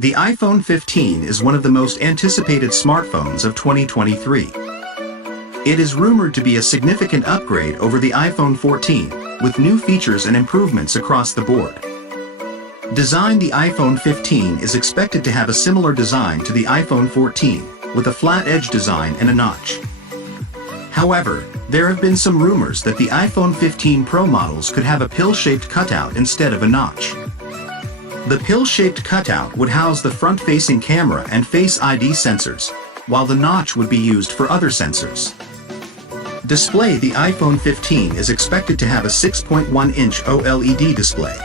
The iPhone 15 is one of the most anticipated smartphones of 2023. It is rumored to be a significant upgrade over the iPhone 14, with new features and improvements across the board. Designed, the iPhone 15 is expected to have a similar design to the iPhone 14, with a flat edge design and a notch. However, there have been some rumors that the iPhone 15 Pro models could have a pill-shaped cutout instead of a notch. The pill-shaped cutout would house the front-facing camera and Face ID sensors, while the notch would be used for other sensors. Display: the iPhone 15 is expected to have a 6.1-inch OLED display,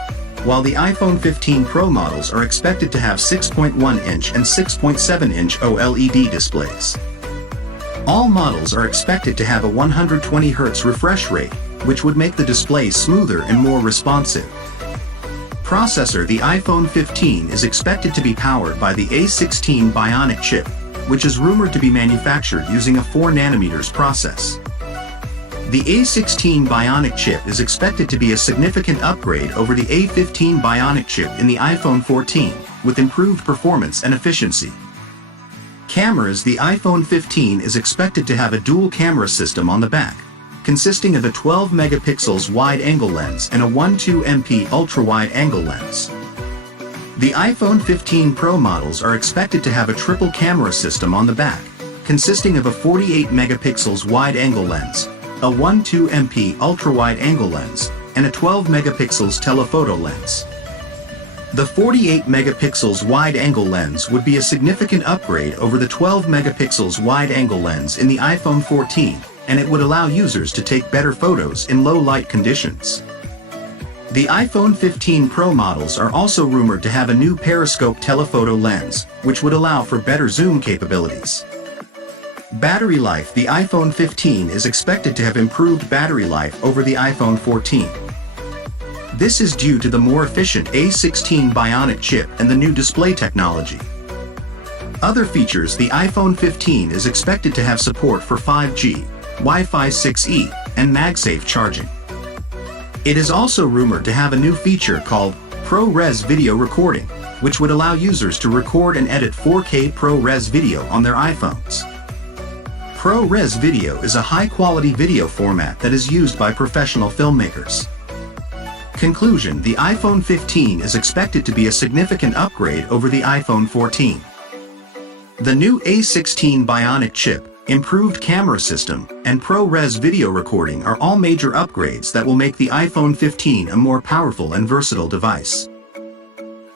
while the iPhone 15 Pro models are expected to have 6.1-inch and 6.7-inch OLED displays. All models are expected to have a 120 Hz refresh rate, which would make the display smoother and more responsive. Processor: the iPhone 15 is expected to be powered by the A16 Bionic chip, which is rumored to be manufactured using a 4nm process. The A16 Bionic chip is expected to be a significant upgrade over the A15 Bionic chip in the iPhone 14, with improved performance and efficiency. Cameras: the iPhone 15 is expected to have a dual camera system on the back, consisting of a 12-megapixels wide-angle lens and a 12MP ultra-wide-angle lens. The iPhone 15 Pro models are expected to have a triple camera system on the back, consisting of a 48-megapixels wide-angle lens, a 12MP ultra-wide-angle lens, and a 12-megapixels telephoto lens. The 48-megapixels wide-angle lens would be a significant upgrade over the 12-megapixels wide-angle lens in the iPhone 14, and it would allow users to take better photos in low-light conditions. The iPhone 15 Pro models are also rumored to have a new periscope telephoto lens, which would allow for better zoom capabilities. Battery life: the iPhone 15 is expected to have improved battery life over the iPhone 14. This is due to the more efficient A16 Bionic chip and the new display technology. Other features: the iPhone 15 is expected to have support for 5G, Wi-Fi 6E, and MagSafe charging. It is also rumored to have a new feature called ProRes video recording, which would allow users to record and edit 4K ProRes video on their iPhones. ProRes video is a high-quality video format that is used by professional filmmakers. Conclusion: the iPhone 15 is expected to be a significant upgrade over the iPhone 14. The new A16 Bionic chip, improved camera system, and ProRes video recording are all major upgrades that will make the iPhone 15 a more powerful and versatile device.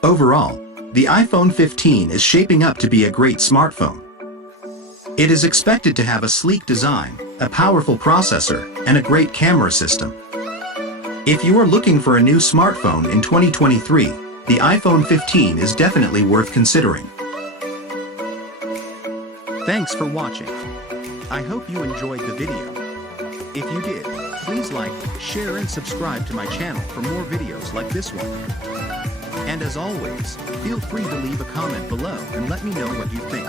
Overall, the iPhone 15 is shaping up to be a great smartphone. It is expected to have a sleek design, a powerful processor, and a great camera system. If you are looking for a new smartphone in 2023, the iPhone 15 is definitely worth considering. Thanks for watching. I hope you enjoyed the video. If you did, please like, share and subscribe to my channel for more videos like this one. And as always, feel free to leave a comment below and let me know what you think.